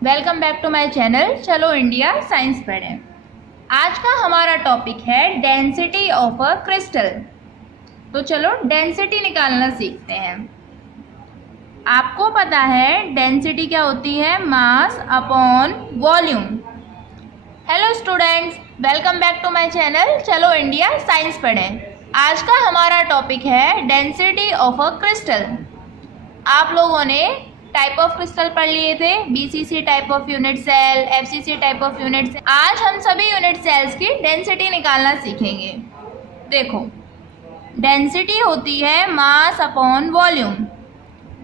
Welcome back to my channel. चलो India science पढ़ें। आज का हमारा टॉपिक है डेंसिटी ऑफ अ क्रिस्टल। तो चलो डेंसिटी निकालना सीखते हैं। आपको पता है डेंसिटी क्या होती है? Mass upon volume. Hello students, welcome back to my channel. चलो इंडिया साइंस पढ़ें। आज का हमारा टॉपिक है डेंसिटी ऑफ अ क्रिस्टल। आप लोगों ने टाइप ऑफ क्रिस्टल पढ़ लिए थे, BCC type of unit cell, FCC type of unit cell. आज हम सभी यूनिट सेल्स की डेंसिटी निकालना सीखेंगे। देखो, डेंसिटी होती है मास अपॉन वॉल्यूम।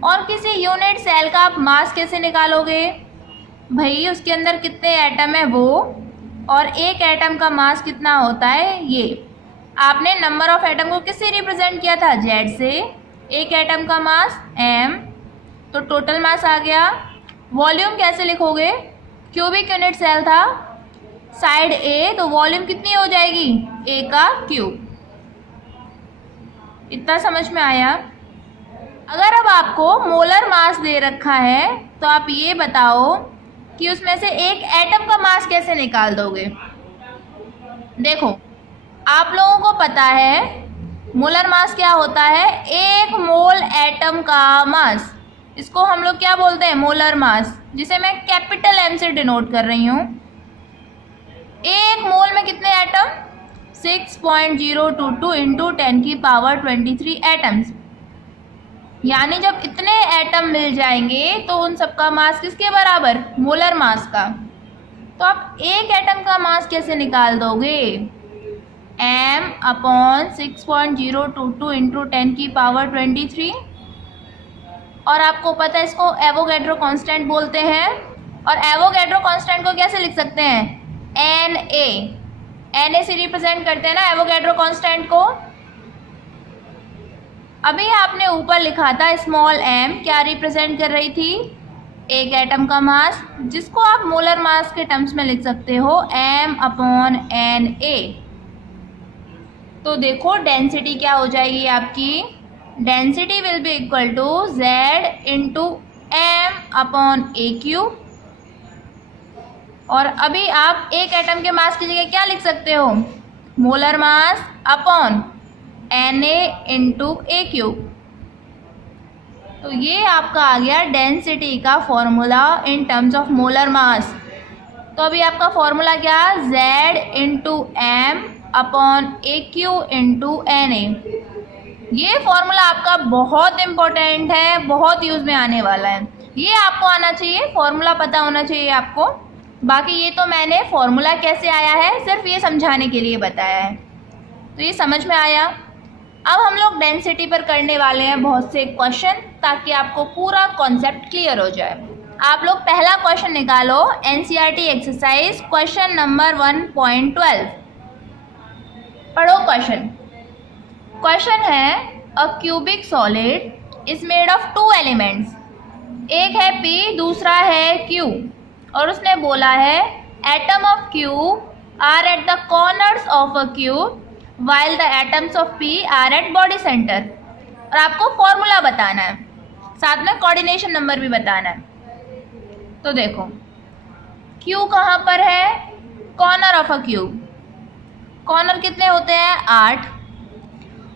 और किसी यूनिट सेल का आप मास कैसे निकालोगे? भाई उसके अंदर कितने एटम है वो, और एक एटम का मास कितना होता है ये। आपने नंबर ऑफ एटम को किससे रिप्रेजेंट किया था? जेड से। एक एटम का मास एम, तो टोटल मास आ गया। वॉल्यूम कैसे लिखोगे? क्यूबिक यूनिट सेल था, साइड ए, तो वॉल्यूम कितनी हो जाएगी? ए का क्यूब। इतना समझ में आया? अगर अब आपको मोलर मास दे रखा है तो आप ये बताओ कि उसमें से एक एटम का मास कैसे निकाल दोगे। देखो, आप लोगों को पता है मोलर मास क्या होता है? एक मोल एटम का मास। इसको हम लोग क्या बोलते हैं? मोलर मास, जिसे मैं कैपिटल एम से डिनोट कर रही हूँ। एक मोल में कितने एटम? 6.022 इंटू 10 की पावर 23 एटम्स। यानी जब इतने एटम मिल जाएंगे तो उन सबका मास किसके बराबर? मोलर मास का। तो आप एक एटम का मास कैसे निकाल दोगे? m अपॉन 6.022 इंटू 10 की पावर 23। और आपको पता है इसको एवोगैड्रो कांस्टेंट बोलते हैं। और एवोगैड्रो कांस्टेंट को कैसे लिख सकते हैं? Na से रिप्रेजेंट करते हैं ना एवोगैड्रो कांस्टेंट को। अभी आपने ऊपर लिखा था स्मॉल m, क्या रिप्रेजेंट कर रही थी? एक एटम का मास, जिसको आप मोलर मास के टर्म्स में लिख सकते हो m अपॉन Na। तो देखो डेंसिटी क्या हो जाएगी आपकी? Density will be equal to Z into M upon a cube. और अभी आप एक एटम के मास की जगह क्या लिख सकते हो? Molar mass upon Na into a cube. तो ये आपका आ गया डेंसिटी का formula in terms of molar mass. तो अभी आपका फॉर्मूला क्या? Z into M upon a cube into Na। ये फॉर्मूला आपका बहुत इम्पोर्टेंट है, बहुत यूज में आने वाला है। ये आपको आना चाहिए, फॉर्मूला पता होना चाहिए आपको। बाकी ये तो मैंने फॉर्मूला कैसे आया है सिर्फ ये समझाने के लिए बताया है। तो ये समझ में आया। अब हम लोग डेंसिटी पर करने वाले हैं बहुत से क्वेश्चन, ताकि आपको पूरा कॉन्सेप्ट क्लियर हो जाए। आप लोग पहला क्वेश्चन निकालो, एनसीईआरटी एक्सरसाइज क्वेश्चन नंबर 1.12। पढ़ो क्वेश्चन। क्वेश्चन है a cubic solid is made of two elements. एक है P, दूसरा है Q। और उसने बोला है atom of Q are at the corners of a cube while the atoms of P are at body centre. और आपको फॉर्मूला बताना है, साथ में कोऑर्डिनेशन नंबर भी बताना है। तो देखो, Q कहाँ पर है? Corner of a cube. Corner कितने होते हैं? 8।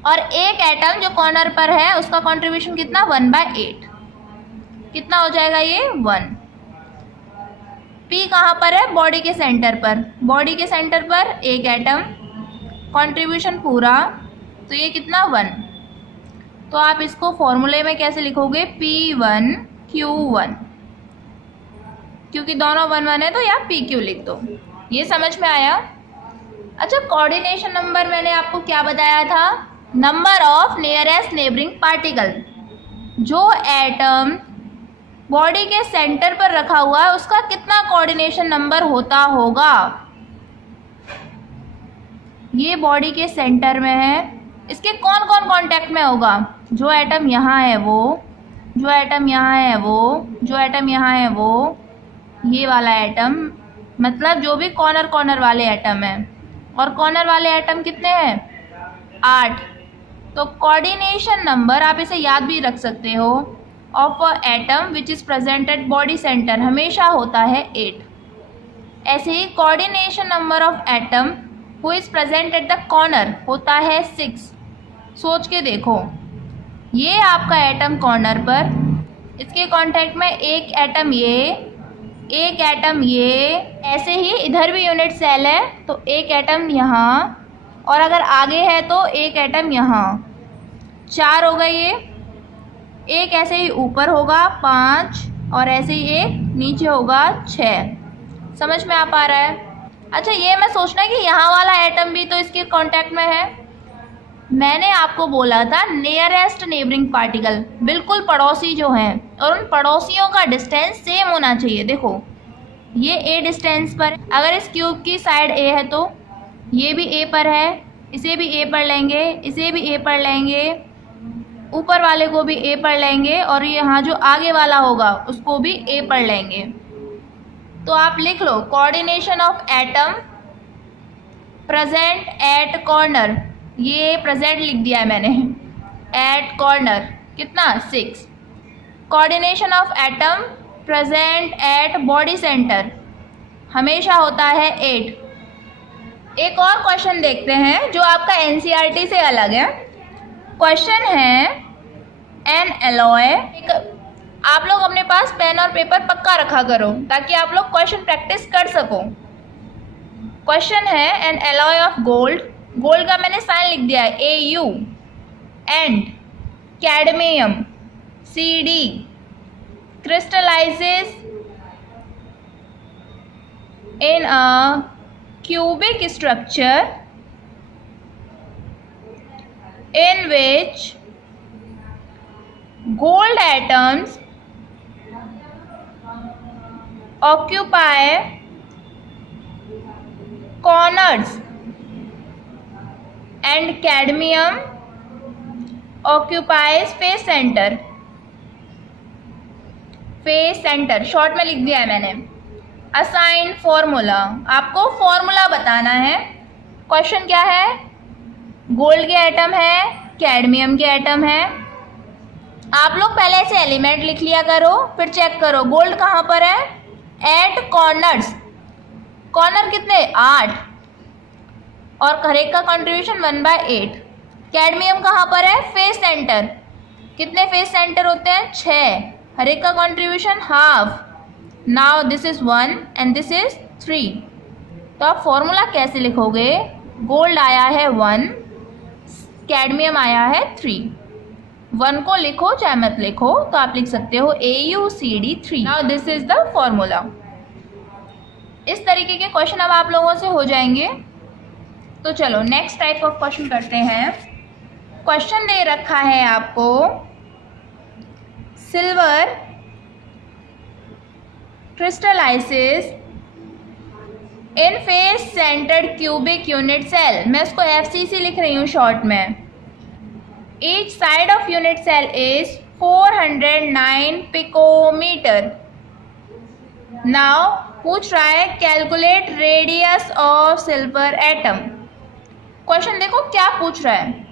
और एक एटम जो कॉर्नर पर है उसका कंट्रीब्यूशन कितना? 1/8। कितना हो जाएगा ये? 1। P कहाँ पर है? बॉडी के सेंटर पर। बॉडी के सेंटर पर एक एटम, कंट्रीब्यूशन पूरा, तो ये कितना? 1। तो आप इसको फॉर्मूले में कैसे लिखोगे? P1 Q1, क्योंकि दोनों 1 है तो यहाँ PQ लिख दो। ये समझ में आया? अच्छा, कोऑर्डिनेशन नंबर मैंने आपको क्या बताया था? Number of nearest neighbouring particle. जो एटम बॉडी के सेंटर पर रखा हुआ है उसका कितना कोऑर्डिनेशन नंबर होता होगा? ये बॉडी के सेंटर में है, इसके कौन कौन कांटेक्ट में होगा? जो एटम यहाँ है वो, जो एटम यहाँ है वो, जो एटम यहाँ है वो, ये वाला एटम, मतलब जो भी कॉर्नर कॉर्नर वाले एटम हैं। और कॉर्नर वाले एटम कितने हैं? 8। तो कोऑर्डिनेशन नंबर आप इसे याद भी रख सकते हो, of a atom which is present at body centre हमेशा होता है 8। ऐसे ही coordination number of atom who is present at the corner होता है 6। सोच के देखो, ये आपका एटम कॉर्नर पर, इसके कांटेक्ट में एक एटम एक एटम ये, ऐसे ही इधर भी यूनिट सेल है तो एक एटम यहाँ, और अगर आगे है तो एक एटम यहाँ, 4 हो गए ये। एक ऐसे ही ऊपर होगा 5, और ऐसे ही एक नीचे होगा 6। समझ में आ पा रहा है? अच्छा, ये मैं सोचना कि यहाँ वाला एटम भी तो इसके कांटेक्ट में है। मैंने आपको बोला था नियरेस्ट नेबरिंग पार्टिकल, बिल्कुल पड़ोसी जो हैं, और उन पड़ोसियों का डिस्टेंस सेम होना चाहिए। देखो ये ए डिस्टेंस पर, अगर इस क्यूब की साइड ए है तो ये भी ए पर है, इसे भी ए पर लेंगे, इसे भी ए पर लेंगे, ऊपर वाले को भी ए पर लेंगे, और यहाँ जो आगे वाला होगा उसको भी ए पर लेंगे। तो आप लिख लो coordination of atom present at corner, ये प्रेजेंट लिख दिया है मैंने, एट कॉर्नर कितना 6। Coordination of atom present at body centre हमेशा होता है 8। एक और क्वेश्चन देखते हैं जो आपका एनसीईआरटी से अलग है। क्वेश्चन है एन एलॉय, आप लोग अपने पास पेन और पेपर पक्का रखा करो ताकि आप लोग क्वेश्चन प्रैक्टिस कर सको। क्वेश्चन है N alloy of gold, gold का मैंने साइन लिख दिया है AU, and cadmium CD crystallizes in a cubic structure in which gold atoms occupy corners and cadmium occupies face center। Face centre short में लिख दिया है मैंने। असाइन फॉर्मूला, आपको फॉर्मूला बताना है। क्वेश्चन क्या है? गोल्ड के एटम है, कैडमियम के एटम है। आप लोग पहले से एलिमेंट लिख लिया करो, फिर चेक करो गोल्ड कहाँ पर है। एट कॉर्नर्स, कॉर्नर कितने 8, और हर एक का कंट्रीब्यूशन 1/8। कैडमियम कहाँ पर है? फेस सेंटर, कितने फेस सेंटर होते हैं 6, हर एक का contribution half. Now this is 1 and this is 3। तो आप फॉर्मूला कैसे लिखोगे? गोल्ड आया है 1, कैडमियम आया है 3। 1 को लिखो चाहे मत लिखो, तो आप लिख सकते हो AuCd 3। Now this is the formula. इस तरीके के क्वेश्चन अब आप लोगों से हो जाएंगे। तो चलो नेक्स्ट टाइप ऑफ क्वेश्चन करते हैं। क्वेश्चन दे रखा है आपको, silver crystallizes in face centered cubic unit cell, मैं इसको FCC लिख रही हूँ शॉर्ट में। Each side of unit cell is 409 picometre. Now पूछ रहा है calculate radius of silver atom. Question देखो क्या पूछ रहा है।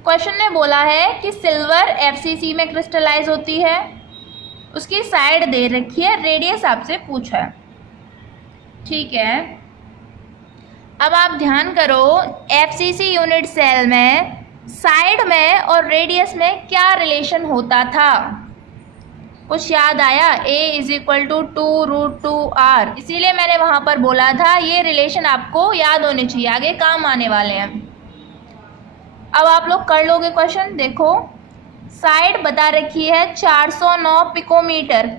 क्वेश्चन ने बोला है कि सिल्वर FCC में क्रिस्टलाइज होती है, उसकी साइड दे रखी है, रेडियस आपसे पूछा है। ठीक है, अब आप ध्यान करो FCC यूनिट सेल में साइड में और रेडियस में क्या रिलेशन होता था? कुछ याद आया? A = 2√2R, इसीलिए मैंने वहाँ पर बोला था ये रिलेशन आपको याद होने चाहिए, आगे काम आने वाले हैं। अब आप लोग कर लोगे क्वेश्चन। देखो साइड बता रखी है 409 पिकोमीटर।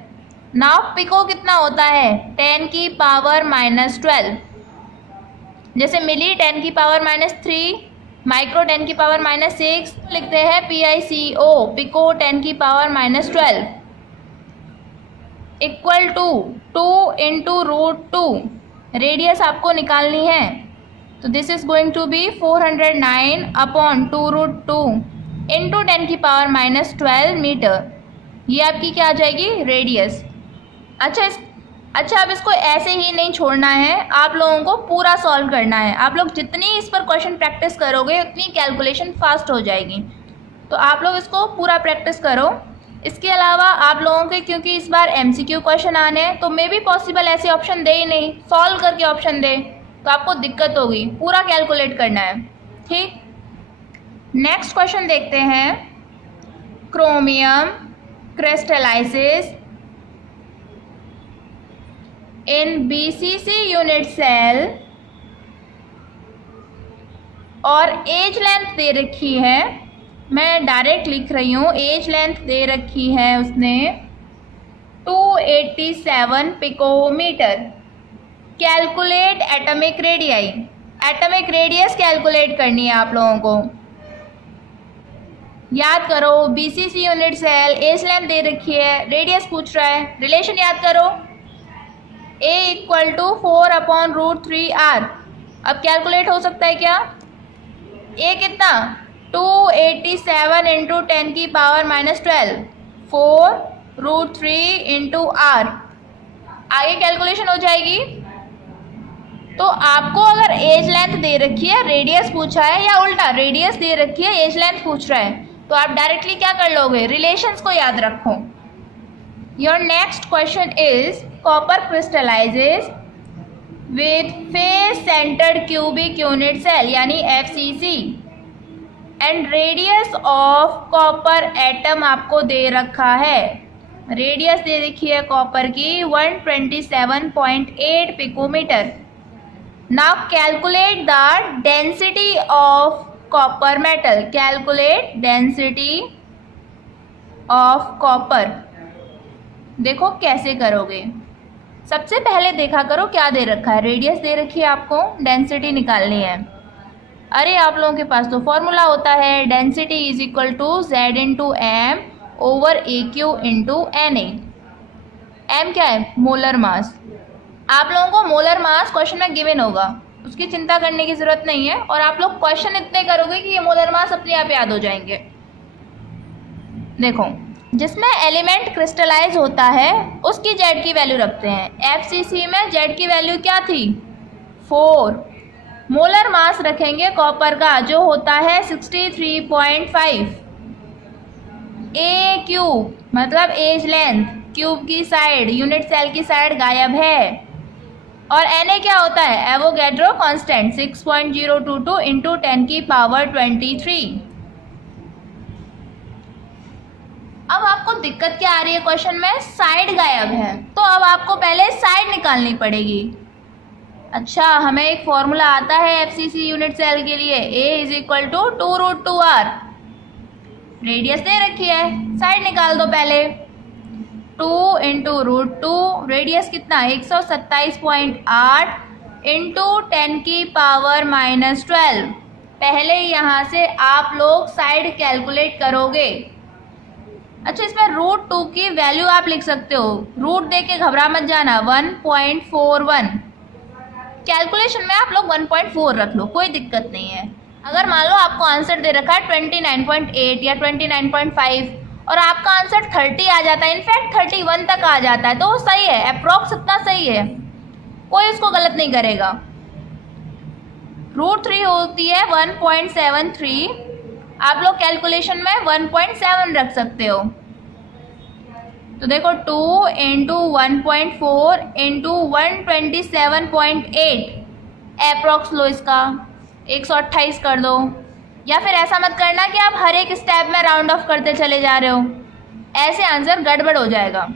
नाउ पिको कितना होता है? 10⁻⁻12। जैसे मिली 10⁻⁻3, माइक्रो 10⁻⁻6, लिखते हैं PICO, पिको 10⁻⁻12 इक्वल टू 2 × √2। रेडियस आपको निकालनी है, तो this is going to be 409 upon 2√2 into 10⁻⁻12 metre. ये आपकी क्या आ जाएगी? रेडियस। अच्छा अब इसको ऐसे ही नहीं छोड़ना है, आप लोगों को पूरा सॉल्व करना है। आप लोग जितनी इस पर क्वेश्चन प्रैक्टिस करोगे उतनी कैलकुलेशन फास्ट हो जाएगी। तो आप लोग इसको पूरा प्रैक्टिस करो। इसके अलावा आप लोगों के क्योंकि इस बार MCQ क्वेश्चन आने हैं तो मे भी पॉसिबल ऐसे ऑप्शन दे ही नहीं, सॉल्व करके ऑप्शन दे तो आपको दिक्कत होगी, पूरा कैलकुलेट करना है। ठीक, नेक्स्ट क्वेश्चन देखते हैं। क्रोमियम क्रिस्टलाइसिस इन BCC यूनिट सेल और एज लेंथ दे रखी है, मैं डायरेक्ट लिख रही हूँ, एज लेंथ दे रखी है उसने 287 picometre. Calculate atomic radii, atomic radius calculate करनी है आप लोगों को। याद करो BCC unit cell, edge length दे रखी है, रेडियस पूछ रहा है, रिलेशन याद करो A इक्वल टू 4/√3r। अब कैलकुलेट हो सकता है क्या? A कितना? 287 इंटू 10 की पावर -12, 4√3 इंटू r। आगे कैलकुलेशन हो जाएगी। तो आपको अगर एज लेंथ दे रखी है, रेडियस पूछा है, या उल्टा रेडियस दे रखी है, एज लेंथ पूछ रहा है, तो आप डायरेक्टली क्या कर लोगे, रिलेशंस को याद रखो। Your next question is copper crystallises with face centred cubic unit cell यानी FCC and radius of copper atom आपको दे रखा है। रेडियस दे रखी है कॉपर की 127.8 picometre. Now calculate the density of copper metal, calculate density of copper. देखो कैसे करोगे। सबसे पहले देखा करो क्या दे रखा है, रेडियस दे रखी है आपको, डेंसिटी निकालनी है। अरे आप लोगों के पास तो फॉर्मूला होता है, density is equal to Z into M over AQ into Na। M क्या है? Molar mass. आप लोगों को मोलर मास क्वेश्चन में गिवन होगा, उसकी चिंता करने की जरूरत नहीं है, और आप लोग क्वेश्चन इतने करोगे कि ये मोलर मास अपने आप याद हो जाएंगे। देखो, जिसमें एलिमेंट क्रिस्टलाइज होता है उसकी Z की वैल्यू रखते हैं। FCC में Z की वैल्यू क्या थी? 4। मोलर मास रखेंगे कॉपर का जो होता है 63.5। A क्यूब मतलब एज लेंथ, क्यूब की साइड, यूनिट सेल की साइड गायब है। और Na क्या होता है? एवोगैड्रो कांस्टेंट 6.022 इंटू 10 की पावर 23। अब आपको दिक्कत क्या आ रही है क्वेश्चन में? साइड गायब है, तो अब आपको पहले साइड निकालनी पड़ेगी। अच्छा, हमें एक फॉर्मूला आता है FCC यूनिट सेल के लिए, A is equal to 2√2r। Radius दे रखी है, साइड निकाल दो पहले। 2 इंटू √2, रेडियस कितना? 127.8 इंटू 10 की पावर -12। पहले यहाँ से आप लोग साइड कैलकुलेट करोगे। अच्छा, इसमें √2 की वैल्यू आप लिख सकते हो, रूट दे के घबरा मत जाना, 1.41। कैलकुलेशन में आप लोग 1.4 रख लो, कोई दिक्कत नहीं है। अगर मान लो आपको आंसर दे रखा है 29.8 या 29.5 और आपका आंसर 30 आ जाता है, इनफैक्ट 31 तक आ जाता है, तो वो सही है, अप्रॉक्स इतना सही है, कोई इसको गलत नहीं करेगा। √3 होती है 1.73, आप लोग कैलकुलेशन में 1.7 रख सकते हो। तो देखो 2 इंटू 1.4 इंटू 127.8, अप्रॉक्स लो इसका 128 कर दो। या फिर ऐसा मत करना कि आप हर एक स्टेप में राउंड ऑफ करते चले जा रहे हो, ऐसे आंसर गड़बड़ हो जाएगा।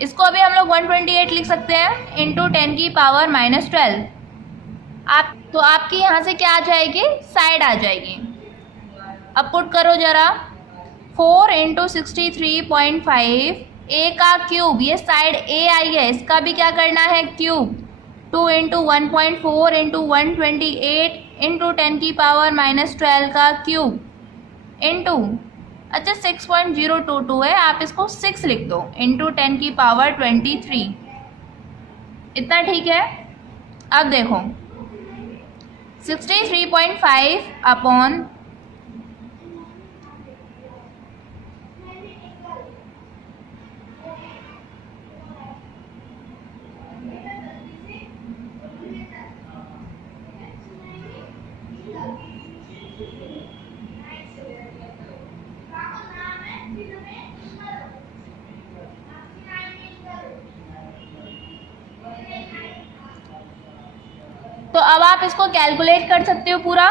इसको अभी हम लोग 128 लिख सकते हैं इंटू 10 की पावर -12। आप तो आपकी यहाँ से क्या आ जाएगी? साइड आ जाएगी। अब पुट करो जरा, 4 इंटू 63.5, A का क्यूब, ये साइड A आई है, इसका भी क्या करना है? क्यूब। 2 इंटू 1.4 इंटू 128 इंटू 10 की पावर -12 का क्यूब इंटू, अच्छा 6.022 है, आप इसको 6 लिख दो, इंटू 10 की पावर 23। इतना ठीक है। अब देखो 63.5 अपॉन तो अब आप इसको कैलकुलेट कर सकते हो पूरा।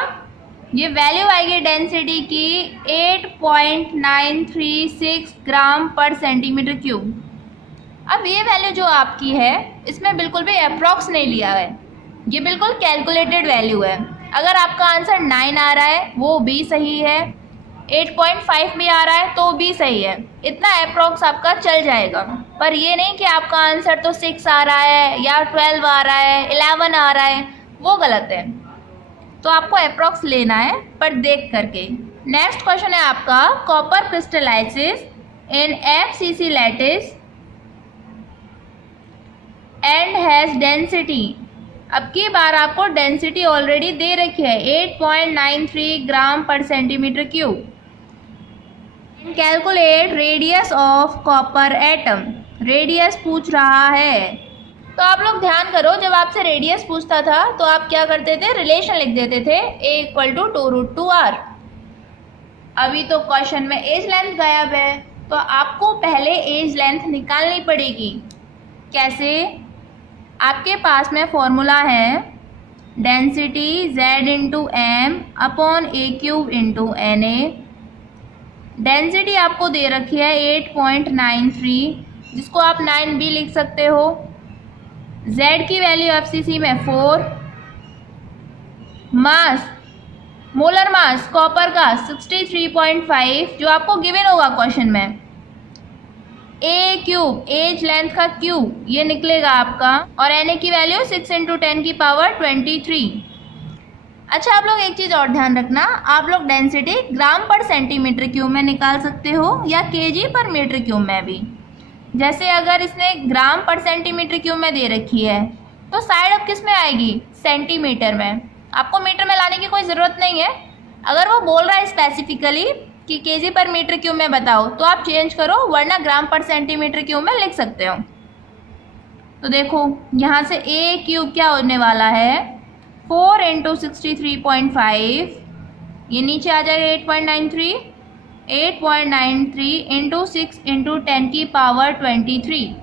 ये वैल्यू आएगी डेंसिटी की 8.936 ग्राम पर सेंटीमीटर क्यूब। अब ये वैल्यू जो आपकी है इसमें बिल्कुल भी अप्रॉक्स नहीं लिया है, ये बिल्कुल कैलकुलेटेड वैल्यू है। अगर आपका आंसर 9 आ रहा है वो भी सही है, 8.5 भी आ रहा है तो भी सही है, इतना अप्रॉक्स आपका चल जाएगा। पर ये नहीं कि आपका आंसर तो 6 आ रहा है या 12 आ रहा है, 11 आ रहा है, वो गलत है। तो आपको अप्रॉक्स लेना है पर देख करके। नेक्स्ट क्वेश्चन है आपका copper crystallises in FCC lattice and has density. अब की बार आपको डेंसिटी ऑलरेडी दे रखी है 8.93 ग्राम पर centimetre cube. Calculate radius of copper atom. Radius पूछ रहा है, तो आप लोग ध्यान करो, जब आपसे रेडियस पूछता था तो आप क्या करते थे, रिलेशन लिख देते थे A = 2√2r। अभी तो क्वेश्चन में एज लेंथ गायब है, तो आपको पहले एज लेंथ निकालनी पड़ेगी। कैसे? आपके पास में फॉर्मूला है डेंसिटी Z/m/A³ Na। डेंसिटी आपको दे रखी है 8.93, जिसको आप 9 भी लिख सकते हो। Z की वैल्यू FCC में 4। मास, मोलर मास कॉपर का 63.5 जो आपको गिवन होगा क्वेश्चन में। A³ एज लेंथ का क्यूब ये निकलेगा आपका, और Na की वैल्यू 6 × 10⁻23। अच्छा, आप लोग एक चीज़ और ध्यान रखना, आप लोग डेंसिटी ग्राम पर सेंटीमीटर क्यूब में निकाल सकते हो या kg पर मीटर क्यूब में भी। जैसे अगर इसने ग्राम पर सेंटीमीटर क्यूब में दे रखी है तो साइड अब किस में आएगी, सेंटीमीटर में। आपको मीटर में लाने की कोई ज़रूरत नहीं है। अगर वो बोल रहा है स्पेसिफिकली कि kg पर मीटर क्यूब में बताओ तो आप चेंज करो, वरना ग्राम पर सेंटीमीटर क्यूब में लिख सकते हो। तो देखो यहाँ से A³ क्या होने वाला है, 4 × 63.5, ये नीचे आ जाएगा 8.93 × 6 × 10⁻23।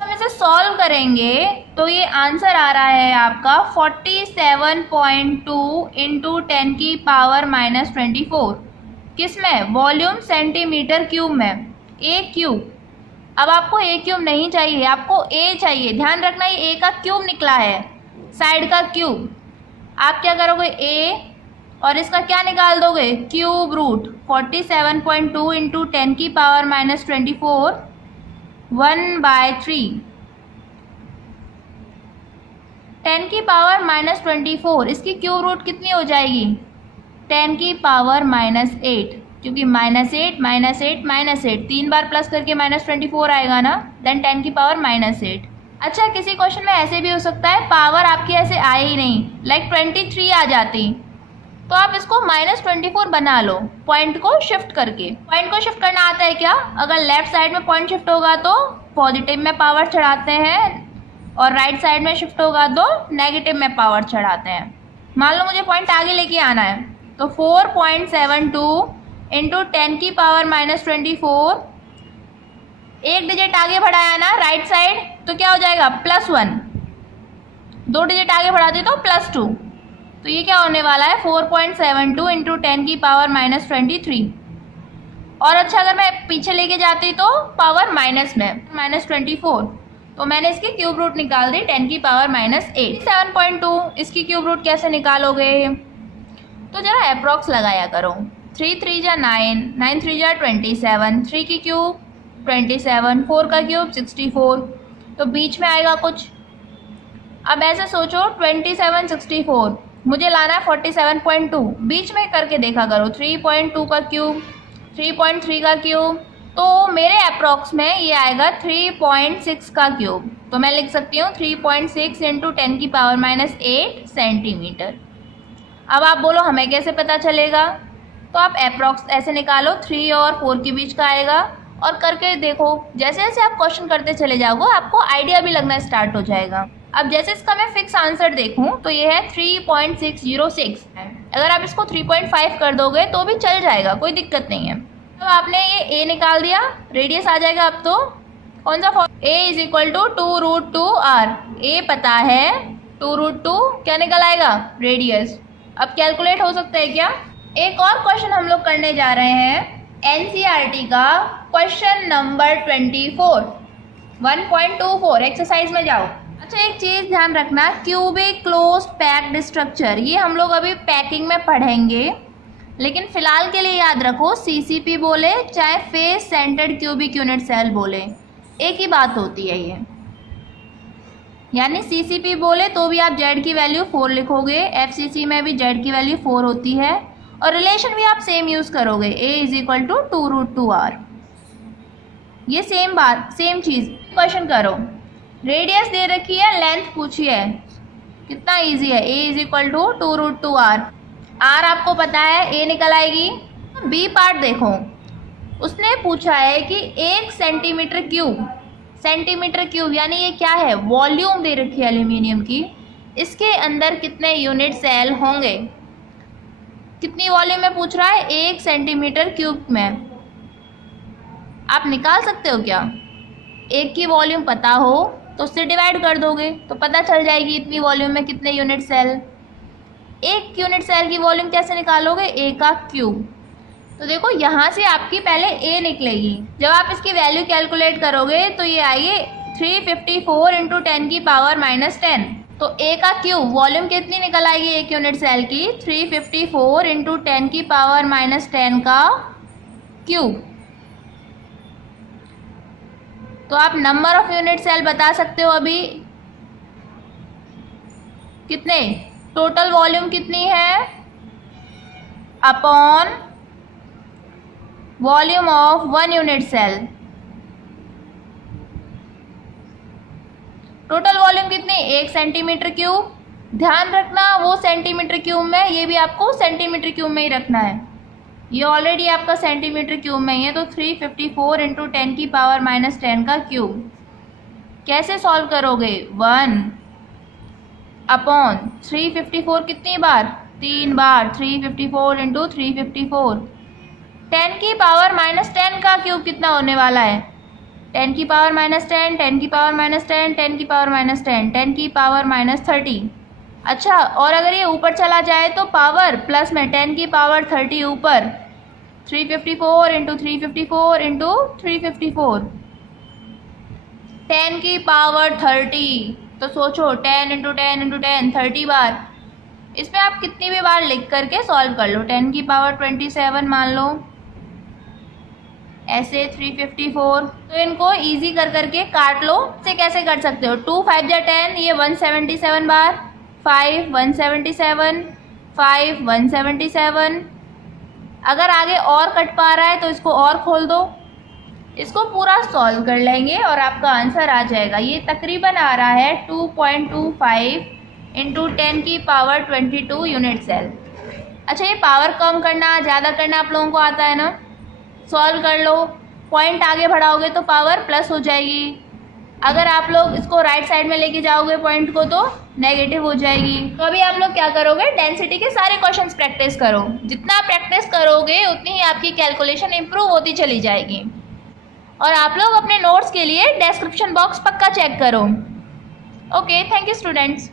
हम इसे सॉल्व करेंगे तो ये आंसर आ रहा है आपका 47.2 × 10⁻24। किस में, वॉल्यूम सेंटीमीटर क्यूब में, A³। अब आपको A³ नहीं चाहिए, आपको A चाहिए। ध्यान रखना ये A का क्यूब निकला है, साइड का क्यूब। आप क्या करोगे, A और इसका क्या निकाल दोगे, क्यूब रूट। 47.2 × 10⁻24 1/3। 10⁻24 इसकी क्यूब रूट कितनी हो जाएगी, 10⁻8, क्योंकि -8 3 बार प्लस करके -24 आएगा ना, देन 10⁻8। अच्छा, किसी क्वेश्चन में ऐसे भी हो सकता है पावर आपकी ऐसे आए ही नहीं, लाइक 23 आ जाती, तो आप इसको -24 बना लो पॉइंट को शिफ्ट करके। पॉइंट को शिफ्ट करना आता है क्या, अगर लेफ्ट साइड में पॉइंट शिफ्ट होगा तो पॉजिटिव में पावर चढ़ाते हैं, और राइट साइड में शिफ्ट होगा तो नेगेटिव में पावर चढ़ाते हैं। मान लो मुझे पॉइंट आगे लेके आना है, तो 4.72 × 10⁻24, एक डिजिट आगे बढ़ाया ना राइट साइड, तो क्या हो जाएगा, +1। 2 डिजिट आगे बढ़ाते तो +2, तो ये क्या होने वाला है, 4.72 × 10⁻23। और अच्छा, अगर मैं पीछे लेके जाती तो पावर माइनस में, -24, तो मैंने इसकी क्यूब रूट निकाल दी 10⁻8। 7.2 इसकी क्यूब रूट कैसे निकालोगे, तो जरा अप्रॉक्स लगाया करो। 3 × 3 = 9, 9 × 3 = 27, 3 की क्यूब 27, 4 का क्यूब 64, तो बीच में आएगा कुछ। अब ऐसे सोचो 27 64, मुझे लाना है 47.2, बीच में करके देखा करो। 3.2 का क्यूब, 3.3 का क्यूब, तो मेरे अप्रॉक्स में ये आएगा 3.6 का क्यूब। तो मैं लिख सकती हूँ 3.6 × 10⁻8 सेंटीमीटर। अब आप बोलो हमें कैसे पता चलेगा, तो आप अप्रॉक्स ऐसे निकालो, 3 और 4 के बीच का आएगा, और करके देखो। जैसे जैसे आप क्वेश्चन करते चले जाओगे आपको आइडिया भी लगना स्टार्ट हो जाएगा। अब जैसे इसका मैं फिक्स आंसर देखूं तो ये है 3.606। अगर आप इसको 3.5 कर दोगे तो भी चल जाएगा, कोई दिक्कत नहीं है। तो आपने ये A निकाल दिया, रेडियस आ जाएगा। अब तो कौन सा A = 2√2r, A पता है 2√2 क्या निकल आएगा, रेडियस। अब कैलकुलेट हो सकता है क्या। एक और क्वेश्चन हम लोग करने जा रहे हैं एनसीईआरटी का क्वेश्चन नंबर 24 1.24 एक्सरसाइज में जाओ। अच्छा, एक चीज़ ध्यान रखना, क्यूबिक क्लोज्ड पैक्ड स्ट्रक्चर, ये हम लोग अभी पैकिंग में पढ़ेंगे, लेकिन फिलहाल के लिए याद रखो सीसीपी बोले चाहे face centred cubic unit cell बोले एक ही बात होती है ये। यानी सीसीपी बोले तो भी आप जेड की वैल्यू 4 लिखोगे, एफसीसी में भी जेड की वैल्यू 4 होती है, और रिलेशन भी आप सेम यूज़ करोगे, a = 2√2r। ये सेम बात, सेम चीज़। क्वेश्चन करो, रेडियस दे रखी है, लेंथ पूछी है, कितना इजी है, a = 2√2r। r आपको पता है, a निकल आएगी। बी पार्ट देखो, उसने पूछा है कि 1 सेंटीमीटर क्यूब यानी ये क्या है, वॉल्यूम दे रखी है एल्यूमिनियम की, इसके अंदर कितने यूनिट सेल होंगे। कितनी वॉल्यूम में पूछ रहा है, 1 सेंटीमीटर क्यूब में। आप निकाल सकते हो क्या, एक की वॉल्यूम पता हो तो उससे डिवाइड कर दोगे तो पता चल जाएगी इतनी वॉल्यूम में कितने यूनिट सेल। एक यूनिट सेल की वॉल्यूम कैसे निकालोगे, a का क्यूब। तो देखो यहाँ से आपकी पहले a निकलेगी, जब आप इसकी वैल्यू कैलकुलेट करोगे तो ये आइए 354 × 10⁻⁻10। तो a का क्यूब वॉल्यूम कितनी निकल आएगी एक यूनिट सेल की, 354 × 10⁻⁻10 का क्यूब। तो आप नंबर ऑफ यूनिट सेल बता सकते हो अभी कितने, टोटल वॉल्यूम कितनी है upon volume of 1 unit cell. Total volume कितनी, 1 सेंटीमीटर क्यूब। ध्यान रखना वो सेंटीमीटर क्यूब में, ये भी आपको सेंटीमीटर क्यूब में ही रखना है, ये ऑलरेडी आपका सेंटीमीटर क्यूब में ही है। तो 354 × 10⁻⁻10 का क्यूब। कैसे सॉल्व करोगे, 1 अपॉन 354 कितनी बार, 3 बार, 354 × 354। 10⁻⁻10 का क्यूब कितना होने वाला है, 10⁻10, 10⁻10, 10⁻10, 10⁻30। अच्छा, और अगर ये ऊपर चला जाए तो पावर प्लस में 10⁻30 ऊपर, 354 × 354 × 354, 10⁻30। तो सोचो 10 × 10 × 10 30 बार। इसमें आप कितनी भी बार लिख करके सॉल्व कर लो, 10⁻27 मान लो, ऐसे 354। तो इनको इजी कर करके काट लो। इसे कैसे कर सकते हो, 2 5 जा 10, ये 177 बार, 5 177, 5 177। अगर आगे और कट पा रहा है तो इसको और खोल दो, इसको पूरा सॉल्व कर लेंगे और आपका आंसर आ जाएगा। ये तकरीबन आ रहा है 2.25 × 10⁻22 यूनिट सेल। अच्छा, ये पावर कम करना ज़्यादा करना आप लोगों को आता है ना, सॉल्व कर लो, पॉइंट आगे बढ़ाओगे तो पावर प्लस हो जाएगी, अगर आप लोग इसको राइट साइड में लेके जाओगे पॉइंट को तो नेगेटिव हो जाएगी। तो अभी आप लोग क्या करोगे, डेंसिटी के सारे क्वेश्चंस प्रैक्टिस करो, जितना प्रैक्टिस करोगे उतनी ही आपकी कैलकुलेशन इंप्रूव होती चली जाएगी। और आप लोग अपने नोट्स के लिए डिस्क्रिप्शन बॉक्स पक्का चेक करो। Okay, thank you students.